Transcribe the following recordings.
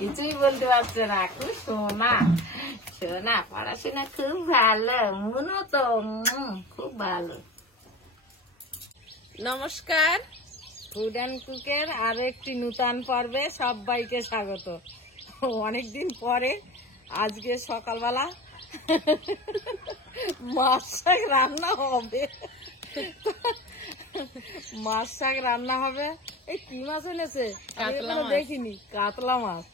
কিছুই বলতে পারছে না। খুব সোনা সোনা, পড়াশোনা খুব ভালো, মনও তো খুব ভালো। নমস্কার, ফুড অ্যান্ড কুকের আরো একটি নূতন পর্বে সবাইকে স্বাগত। অনেকদিন পরে আজকে সকালবেলা মাছ শাক রান্না হবে। মাছ শাক রান্না হবে। এই কি মাছ এনেছে দেখিনি, কাতলা মাছ।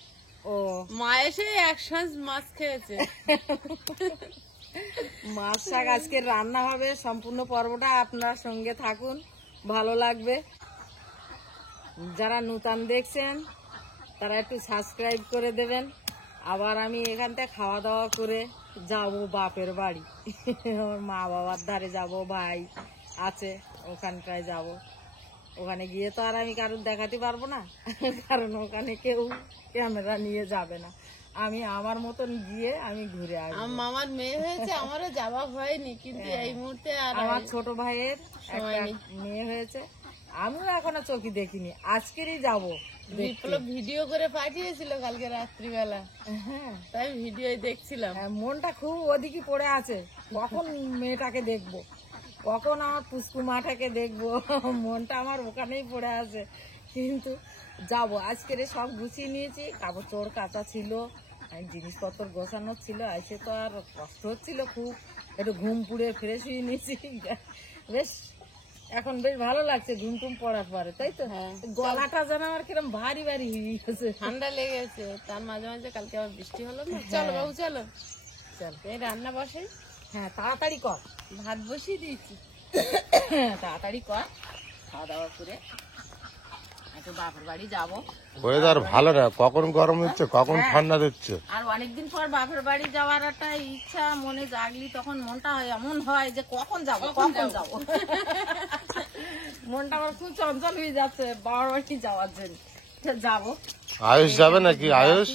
ও মা এসে একসাথে মাছ খেয়েছে। মাছ শাক আজকে রান্না হবে। সম্পূর্ণ পর্বটা আপনার সঙ্গে থাকুন, ভালো লাগবে। যারা নূতন দেখছেন তারা একটু সাবস্ক্রাইব করে দেবেন। আবার আমি এখান থেকে খাওয়া দাওয়া করে যাবো বাপের বাড়ি। আমার মা বাবার ধারে যাব, ভাই আছে ওখানটায় যাব। ওখানে গিয়ে তো আর আমি কারোর দেখাতে পারবো না, কারণ ওখানে কেউ ক্যামেরা নিয়ে যাবে না। আমি আমার মতন গিয়ে আমি ঘুরে আসবো। মামার মেয়ে হয়েছে, আমারও যাওয়া হয়নি, কিন্তু এই মুহূর্তে আর আমার ছোট ভাইয়ের একটা মেয়ে হয়েছে, আমিও এখনো চোখে দেখিনি। আজকেরই যাবো। ভিডিও করে পাঠিয়েছিল কালকে রাত্রিবেলা, হ্যাঁ তাই ভিডিও দেখছিলাম। মনটা খুব ওদিকে পড়ে আছে, কখন মেয়েটাকে দেখবো, কখন আমার পুষ্কু মাটাকে দেখবো। মনটা আমার ওখানেই পড়ে আছে। কিন্তু যাবো। আজকের সব গুছিয়ে নিয়েছি, কাপড় চোপড় কাঁচা ছিল, জিনিসপত্র গোছানো ছিল। আজকে তো আর কষ্ট হচ্ছিল খুব, একটু ঘুম পুড়ে ফ্রেশ হয়ে নিয়েছি। বেশ এখন বেশ ভালো লাগছে ঘুম টুম পড়ার পরে, তাই তো? গলাটা যেন আমার কিরম ভারী ভারী হয়ে গেছে, ঠান্ডা লেগেছে। তার মাঝে মাঝে কালকে আবার বৃষ্টি হলো না। চলো বাবু চলো, চল এই রান্না বসে। হ্যাঁ তাড়াতাড়ি কর, ভাত বসিয়ে দিয়েছি। তাড়াতাড়ি কর। খাওয়া দাওয়া করে একটু বাপের বাড়ি যাবো। ওয়েদার ভালো না, কখন গরম হচ্ছে কখন ঠান্ডা দিচ্ছে। আর অনেকদিন পর বাপের বাড়ি যাওয়ার একটা ইচ্ছা মনে জাগলি, তখন মনটা এমন হয় যে কখন যাবো কখন যাবো। মনটা আমার খুব চঞ্চল হয়ে যাচ্ছে বাবার বাড়ি যাওয়ার জন্য। যাবো। আয়ুষ যাবে নাকি? আয়ুষ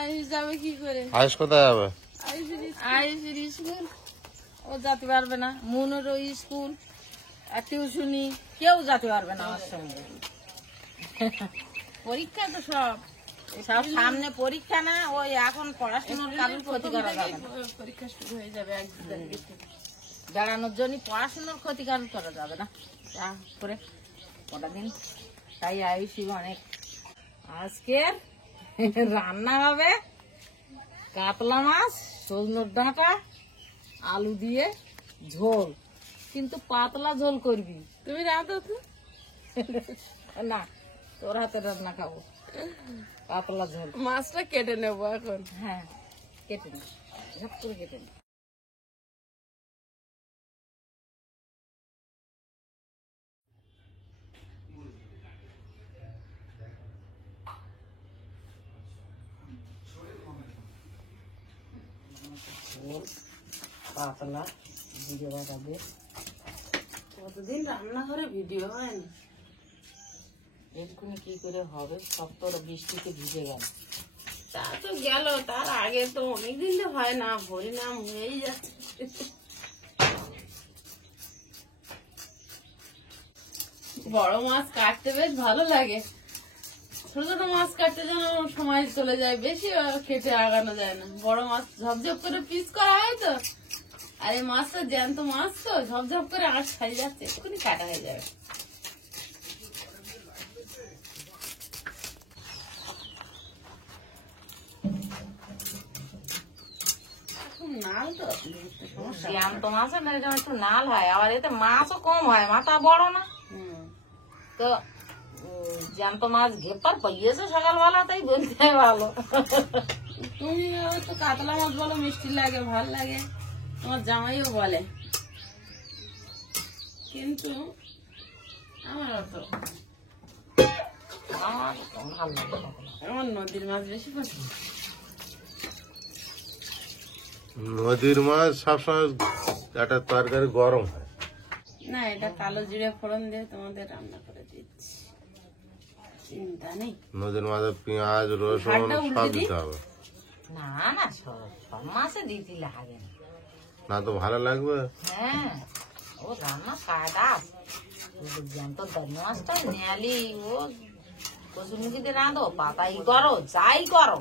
আয়ুষ যাবে কি করে? আয়ুষ কোথায় যাবে? আয়ুষের স্কুল, ও যেতে পারবে না। মনেরও স্কুল, টিউশনি, কেউ যেতে পারবে না আমার সঙ্গে। পরীক্ষা তো সব সব সামনে পরীক্ষা না, ওই এখন পড়াশোনার কারোর ক্ষতি করা যাবে না। পরীক্ষা শুরু হয়ে যাবে একদিন। বেড়ানোর জন্য পড়াশোনার ক্ষতি কারণ করা যাবে না। তা করে কটা দিন তাই আয়ুষি অনেক। আজকের রান্না হবে কাতলা মাছ, সজনের ডাঁটা, আলু দিয়ে ঝোল, কিন্তু পাতলা ঝোল করবি। তুমি রাঁধো তো? না, তোর হাতে রান্না খাবো, পাতলা ঝোল। মাছটা কেটে নেবো এখন। হ্যাঁ কেটে নে, ঝপ করে কেটে নে। পাতলা জিরে বাটা দিয়ে। কতদিন রান্নাঘরে ভিডিও হয়নি। এক্ষুনি কি করে হবে, সব তোর বৃষ্টিতে ভিজে গেল। তা তো গেল, তার আগে তো অনেকদিন তো হয় না, হরিনাম হয়েই যাচ্ছে। বড় মাছ কাটতে বেশ ভালো লাগে, ছোট ছোট মাছ কাটতে যেন সময় চলে যায়, বেশি কেটে আগানো যায় না। বড় মাছ ঝপঝপ করে পিস করা হয় তো, আর এই মাছটা জ্যান্ত মাছ তো ঝপঝপ করে আঁশ খাই যাচ্ছে, এক্ষুনি কাটা হয়ে যাবে। নাল তো জ্যান্ত মাছের না এরকম একটু নাল হয়, আবার এতে মাছও কম হয়, মাথা বড় না তো। জ্যান্ত মাছ ঘেপার পালিয়েছে সকালবেলা, তাই বলতে ভালো। তুমি তো কাতলা মাছ বলো মিষ্টি লাগে, ভাল লাগে, তোমার জামাইও বলে, কিন্তু আমার অত ভালো লাগে। আমার নদীর মাছ বেশি পছন্দ। নদীর মাছ সবসময় একটা তরকারি গরম হয় না, এটা কালো জিরে ফোড়ন দিয়ে তোমাদের রান্না করে দিচ্ছি, চিন্তা নেই। নদীর মাঝে পেঁয়াজ রসুন সব দিতে হবে। না না, সব মাছে দিতে লাগে না। না তো ভালো লাগবে। হ্যাঁ, ও রান্না কায়দা। জ্যান্ত দরি মাছটা নেয়ালি ও কচুরমুখি দিয়ে রাঁধো, পাতাই করো, যাই করো,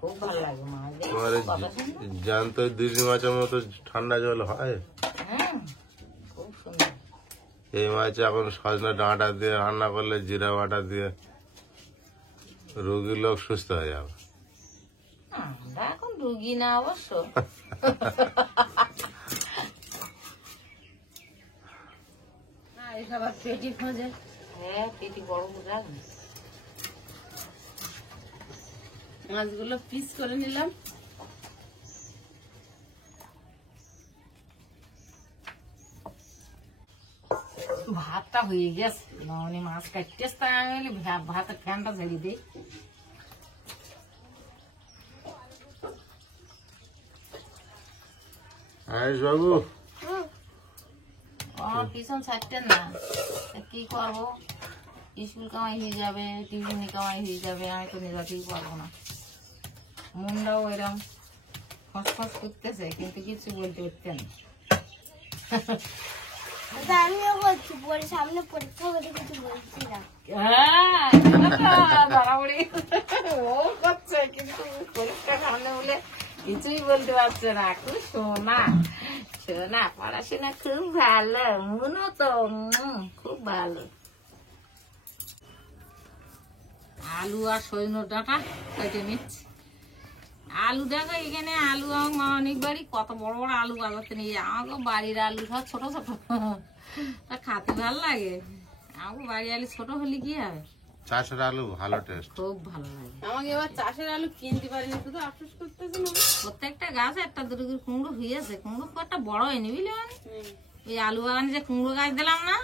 খুব ভালো লাগে মাছ দিয়ে। তোমার এই কথা শুনবে? জ্যান্ত দিদি মাছের মতো ঠান্ডা জল হয়? হ্যাঁ, খুব সুন্দর। এই মাছ এখন সজনা ডাঁটা দিয়ে রান্না করলে, জিরা বাটা দিয়ে রোগী লোক সুস্থ হয়ে যাবে। আমরা এখন রুগী না অবশ্য। আবার পেটি খোঁজে। হ্যাঁ, পেটি বড় বোঝা। মাছগুলো পিস করে নিলাম। ভাতটা হয়ে গেছে, মানে মাছ কাটতে ভাতের ফ্যানটা ঝেড়ে দিই। আয়েশ বাবু, আমার পিছন ছাড়তেন না, তা কি করবো? স্কুল কামাই হয়ে যাবে, টিউশনি কামাই হয়ে যাবে, আমি তো নিরাতেই পারবো না। মনটাও এরকম খসখস করতেছে, কিন্তু কিছু বলতে পারতেন না। আমিও বলছি, পরে সামনে পরীক্ষা করে কিছু বলছি না। হ্যাঁ, বাড়াবাড়ি ও করছে, কিন্তু পরীক্ষা সামনে বলে কিছুই বলতে পারছে না। খুব শোনা শোনা, পড়াশোনা খুব ভালো, মনও তো খুব ভালো। আলু আর সজনের ডাঁটা কেটে নিচ্ছি। আলু দেখো, এখানে আলু আমার অনেক বাড়ি, কত বড় বড় আলু বাজাতে নিয়ে যায়। আমাকে বাড়ির আলু সব ছোট ছোট, তা খাতে ভালো লাগে। আমাকে বাড়ির আলু ছোট হলে কি হবে? চাষের আলু ভালো টেস্ট। খুব ভালো লাগে। আমাকে এবার চাষের আলু কিনতে পারিনি, শুধু আফসোস করতেছে না। প্রত্যেকটা গাছে একটা দুটো করে কুমড়ো হয়েছে, কুমড়ো খুব একটা বড় হয়নি বুঝলি। ওই আলু বাগানে যে কুমড়ো গাছ দিলাম না,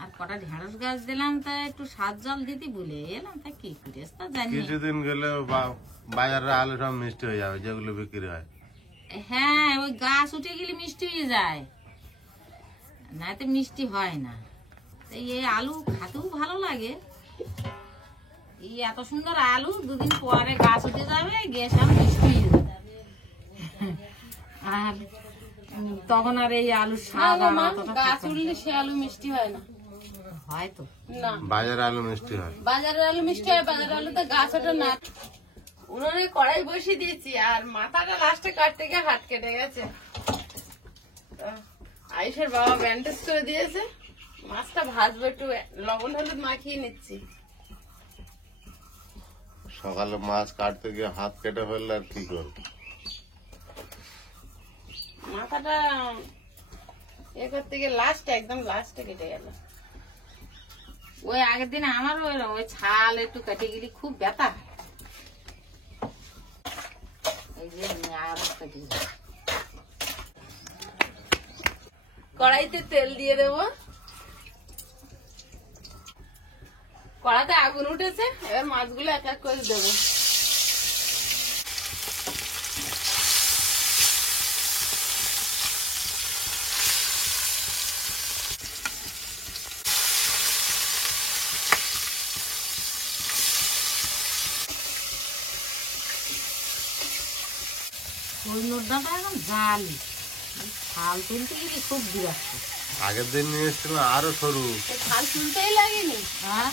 আর কটা ঢেঁড়স গাছ দিলাম, তা একটু সার জল দিতে ভুলে এলাম, তা কি করেছে তা জানি না। কিছুদিন গেলে বাজারের আলু সব মিষ্টি হয়ে যাবে, যেগুলো বিক্রি হয়। হ্যাঁ, ওই গাছ উঠে গেলে মিষ্টি হয়ে যায়, না তো মিষ্টি হয় না। এই আলু খাতেও ভালো লাগে। এই এত সুন্দর আলু, দুদিন পরে গাছ উঠে যাবে, গিয়ে সব মিষ্টি হয়ে যাবে। আর তখন আর এই আলু স্বাদ আর অতটা গাছ থাকে না। উঠলে সে আলু মিষ্টি হয় না। হয়তো না, বাজারের আলু মিষ্টি হয়। বাজারের আলু মিষ্টি হয়, বাজারের আলুতে গাছ ওঠে না। উনুনে কড়াই বসিয়ে দিয়েছি, আর মাথাটা লাস্টে কাটতে গিয়ে হাত কেটে গেছে। আয়ুষের বাবা ব্যান্ডেজ করে দিয়েছে। মাছটা ভাজবো, একটু লবণ হলুদ মাখিয়ে নিচ্ছি। সকালে মাছ কাটতে গিয়ে হাত কেটে ফেললে আর কি করবো? মাথাটা এ করতে গিয়ে লাস্টে, একদম লাস্টে কেটে গেল। ওই আগের দিন আমারও ওই ছাল একটু কেটে গেলে খুব ব্যথা। এই যে আরো কেটে গেছে। কড়াইতে তেল দিয়ে দেবো। কড়াতে আগুন উঠেছে, এবার মাছগুলো এক এক করে দেবো। সৈন্যর ডাঁটা এখন জালি, ছাল তুলতে গেলে খুব বিরক্ত। আগের দিন নিয়ে এসেছিলাম আরো সরু। ছাল তুলতেই লাগেনি। হ্যাঁ,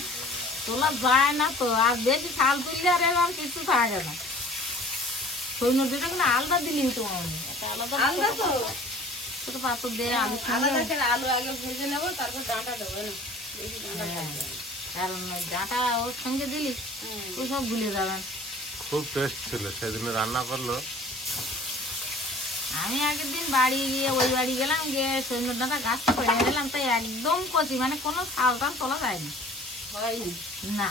তোলা যায় না তো, আর বেশি ছাল তুললে আর এরকম কিছু থাকে না। সৈন্য ডাঁটা কিন্তু আলাদা দিলি তো, আলাদা আলাদা তো, ছোট পাথর দিয়ে আলু আলাদা করে আলু আগে ভেজে নেবো, তারপর ডাঁটা দেবো না। বেশি ডাঁটা থাকবে না। কারণ ওই ডাঁটা ওর সঙ্গে দিলি তো সব ভুলে যাবেন। খুব টেস্ট ছিল, সেদিন রান্না করলো। আমি আগের দিন বাড়ি গিয়ে ওই বাড়ি গেলাম, গিয়ে সৈন্য ডাঁটা গাছটা পেড়ে নিলাম, তাই একদম কচি, মানে কোনো ছাল টাল তোলা যায়নি হয়নি। না।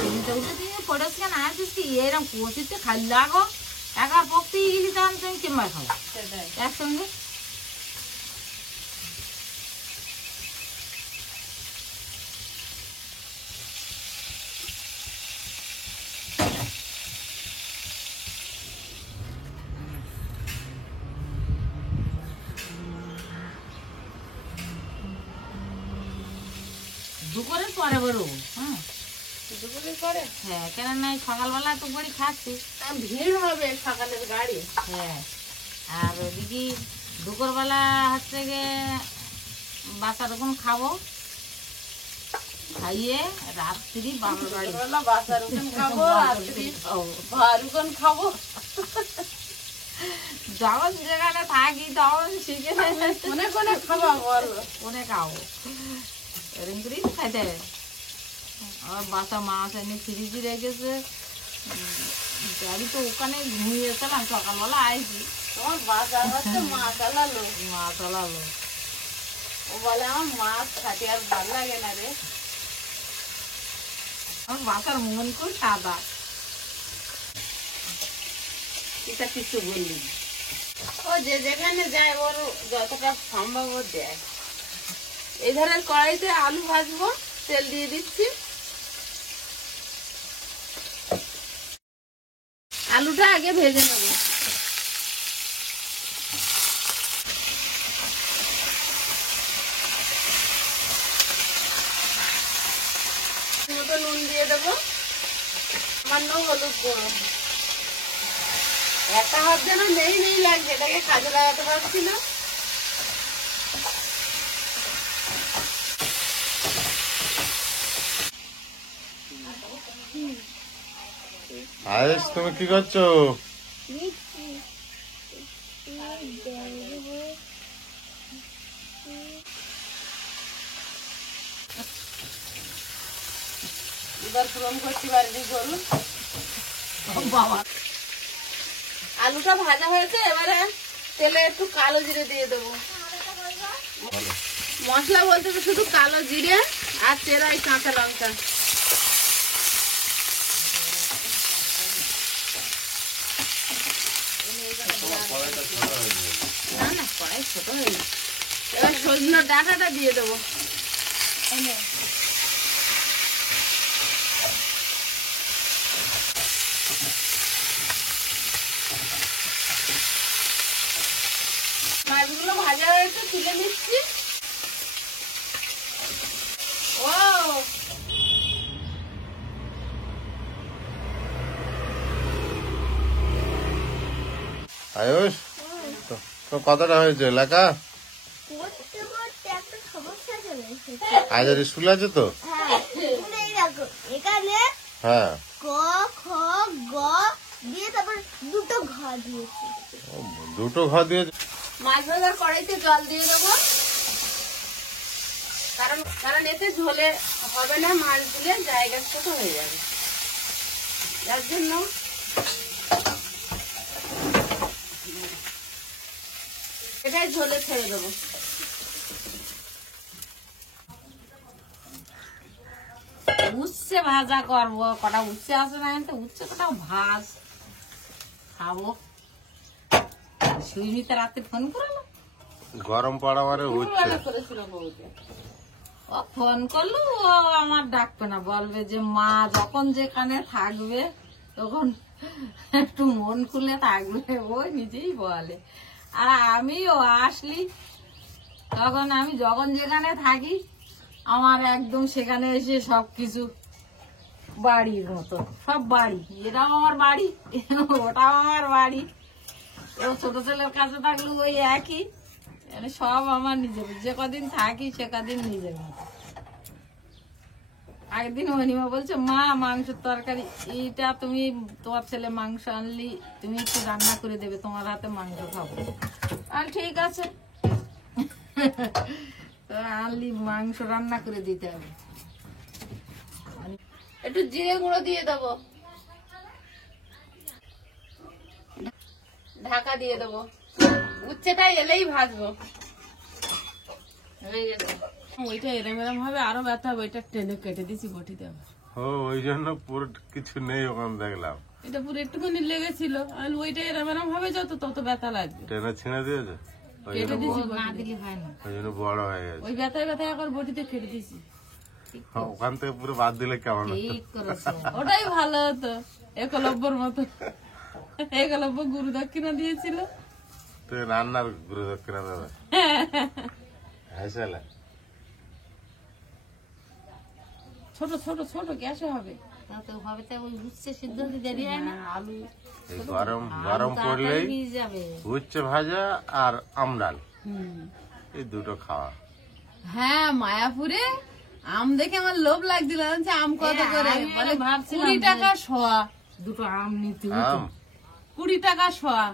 দিনটা উঠে দিয়ে পড়েছি কেন, আর কি এরকম কচিতে খালি লাগো, একা পকতেই গেছি, তখন তুমি কিংবা খাবো সেটাই। একসঙ্গে। দুপুরের পরে বেরোবো। হ্যাঁ দুপুরে করে হ্যাঁ, কেন নাই সকালবেলা তো বড়ি খাচ্ছি। ভিড় হবে সকালের গাড়ি। হ্যাঁ, আর ওদিকে দুপুরবেলা হচ্ছে গিয়ে বাচ্চা তখন খাবো, খাইয়ে রাত্রি 12টায় সকালবেলা বাসা রুকন খাবো, রাত্রি ভারুকন খাবো। যখন যেখানে থাকি তখন শিখে মনে করে খাবা বলো। মনে খাবো এরকম করেই তো খাইতে হয়। আমার বাসা মাছ এনে ফ্রিজে রেখেছে, আমি তো ওখানে ঘুমিয়েছিলাম, সকালবেলা আইছি তোমার বাজার হচ্ছে মাছ আলালো। মাছ আলালো। ও বলে আমার মাছ খাতে আর ভালো লাগে না রে। আমার বাসার মন খুব সাদা। এটা কিছু বললি না। ও যে যেখানে যায় ওর যতটা সম্ভব ও দেয়। এই ধরনের কড়াইতে আলু ভাজবো, তেল দিয়ে দিচ্ছি। আলুটা আগে ভেজে নেবো। মতো নুন দিয়ে দেবো, সামান্য হলুদ গুঁড়ো। একটা হাত যেন নেই নেই লাগছে, এটাকে কাজে লাগাতে পারছি না। আয়েশ তুমি কি করছো? এবার ফোড়ন করছি বাড়ি গরু। বাবা আলুটা ভাজা হয়েছে, এবারে তেলে একটু কালো জিরে দিয়ে দেবো। মশলা বলতে তো শুধু কালো জিরে আর চেরাই কাঁচা লঙ্কা। না না, কড়াই ছোট হয়ে গেছে। এবার সজনে ডাঁটাটা দিয়ে দেবো। মাছগুলো ভাজা হয়েছে, তুলে নিচ্ছি। ও আয়ুষ তো কতটা হয়েছে লেখা? করতে করতে একটা সমস্যা চলে এসেছে। আজ আর স্কুল আছে তো? হ্যাঁ, এখানে এই দেখো, এখানে হ্যাঁ। ক খ গ দিয়ে তারপর দুটো ঘ দিয়েছি। ও, দুটো ঘর দিয়েছে। মাছ ভাজার কড়াইতে জল দিয়ে দেবো, কারণ এতে ঝোলে হবে না, মাছ দিলে জায়গা ছোট হয়ে যাবে। যার জন্য এটাই ঝোলে ছেড়ে দেবো। উচ্ছে ভাজা করবো, কটা উচ্ছে আছে না, তো উচ্ছে কটা ভাজ খাবো। সুইমিতে রাতে ফোন করলো, গরম পড়া মানে হচ্ছে। দুপুরবেলা করেছিল বউকে। ও ফোন করলো, ও আমার ডাকবে না, বলবে যে মা যখন যেখানে থাকবে তখন একটু মন খুলে থাকবে, ও নিজেই বলে। আর আমিও আসলি তখন আমি যখন যেখানে থাকি আমার একদম সেখানে এসে সবকিছু বাড়ির মতো, সব বাড়ি, এটাও আমার বাড়ি ওটাও আমার বাড়ি। ও ছোট ছেলের কাছে থাকলে ওই একই, মানে সব আমার নিজের, যে কদিন থাকি সে কদিন নিজের মতো। একদিন অনিমা বলছে মা মাংসের তরকারি এইটা তুমি, তোমার ছেলে মাংস আনলি তুমি একটু রান্না করে দেবে, তোমার হাতে মাংস খাবো। আর ঠিক আছে তো আনলি মাংস রান্না করে দিতে হবে। একটু জিরে গুঁড়ো দিয়ে দেবো, ঢাকা দিয়ে দেবো। উচ্ছেটা এলেই ভাজবো। হয়ে গেছে। ওইটা এরম এরম হবে, আরো ব্যথা হবে। ওইটা টেনে কেটে দিছি বটিতে। আবার ও ওই জন্য পুরো কিছু নেই ওখানে দেখলাম। এটা পুরো একটুখানি লেগেছিল, আর ওইটা এরম এরম হবে যত তত ব্যথা লাগবে। টেনে ছিঁড়ে দিয়েছে, ওই কেটে জন্য দিছি ও না বটিতে। দিলে হয় না। ওই জন্য বড় হয়ে গেছে। ওই ব্যথায় ব্যথায় এখন বটিতে কেটে দিছি। ওখান থেকে পুরো বাদ দিলে কেমন হতো? ঠিক করেছে। ওটাই ভালো হতো, একলব্যর মতো। একলব্য গুরু দক্ষিণা দিয়েছিল। তুই রান্নার গুরু দক্ষিণা দেবে। হ্যাঁ শালা। ছোট ছোট ছোট গ্যাসে হবে। তা তো হবে, তো ওই উচ্ছে সিদ্ধ হতে দেরি হয় না। আলু এই গরম আলু পড়লেই তাড়াতাড়ি ভিজে যাবে। উচ্ছে ভাজা আর আমডাল, হুম। এই দুটো খাওয়া। হ্যাঁ, মায়াপুরে আম দেখে আমার লোভ লাগছিল, জানছে আম কত করে, আমি বলে ভাবছিলাম 20 টাকা শোয়া, দুটো আম নিতে আম 20 টাকা শোয়া।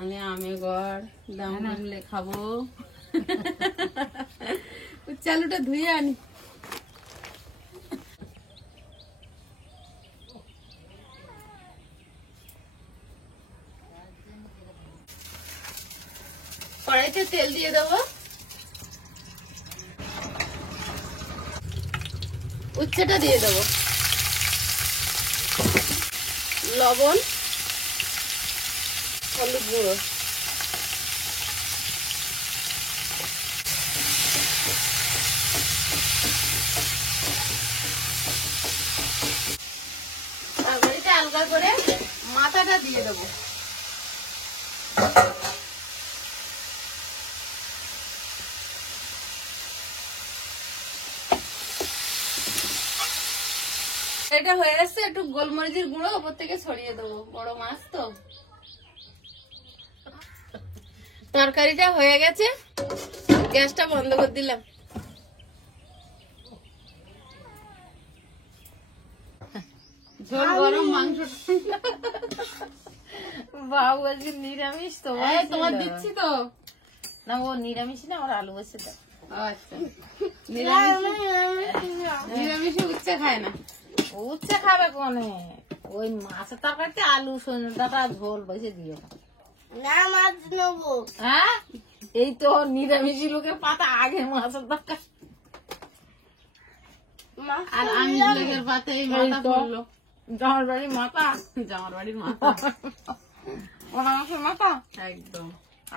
আমি আমে গড় দাম কমলে খাবো। চালুটা ধুয়ে আনি। কড়াইতে তেল দিয়ে দেবো, উচ্ছেটা দিয়ে দেবো, লবণ, হলুদ গুঁড়ো, তারপরে এটা হালকা করে মাথাটা দিয়ে দেবো। এটা হয়ে আসছে, একটু গোলমরিচের গুঁড়ো ওপর থেকে ছড়িয়ে দেবো, বড় মাছ তো। তরকারিটা হয়ে গেছে, গ্যাসটা বন্ধ করে দিলাম। ঝোল গরম, মাংস বাবু আজকে নিরামিষ তো তোমার দিচ্ছি তো। না, ও নিরামিষ না, ওর আলু বসে দেয়। আচ্ছা, নিরামিষে উচ্ছে খায় না। উচ্ছে খাবে কোনে, ওই মাছের তরকারিতে আলু সন্ধ্যাটা ঝোল বসে দিও। না মাছ নেবো। হ্যাঁ, এই তো নিরামিষি লোকের পাতা আগে মাছের তরকারি। মাছ আর আমি লেগের পাতে এই মাথা এই তো। পড়লো, জামার বাড়ির মাথা, জামার বাড়ির মাথা পোনা মাছের মাথা। একদম।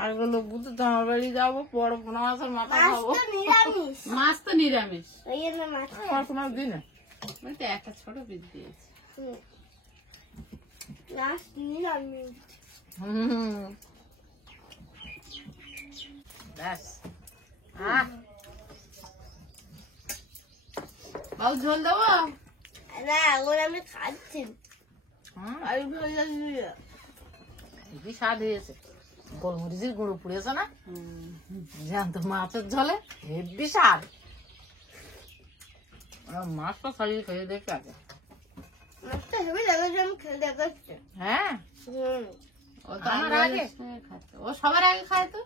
আর গুলো বুঝতে জামার বাড়ি যাবো, বড় পোনা মাছের মাথা মাছ খাবো। তো নিরামিষ। মাছ তো নিরামিষ, ওই জন্য মাছ। আমার কোনো দিনে ওই তো একটা ছোট পিস দিয়েছি। হুম। মাছ নিরামিষ। ব্যাস। বাবু ঝোল দেবো? না ওর আমি খাচ্ছি। হেবি স্বাদ হয়েছে, গোলমরিচের গুঁড়ো পুড়েছে না, জ্যান্ত মাছের ঝোলে হেবি স্বাদ। মাছটা খাইয়ে খেয়ে দেখতে আগে। মাছটা হেবি লাগে, আমি খেয়ে দেখাচ্ছি। হ্যাঁ, হুম। ও তো আমার আগে আগে? খাচ্ছে, ও সবার আগে খায় তো।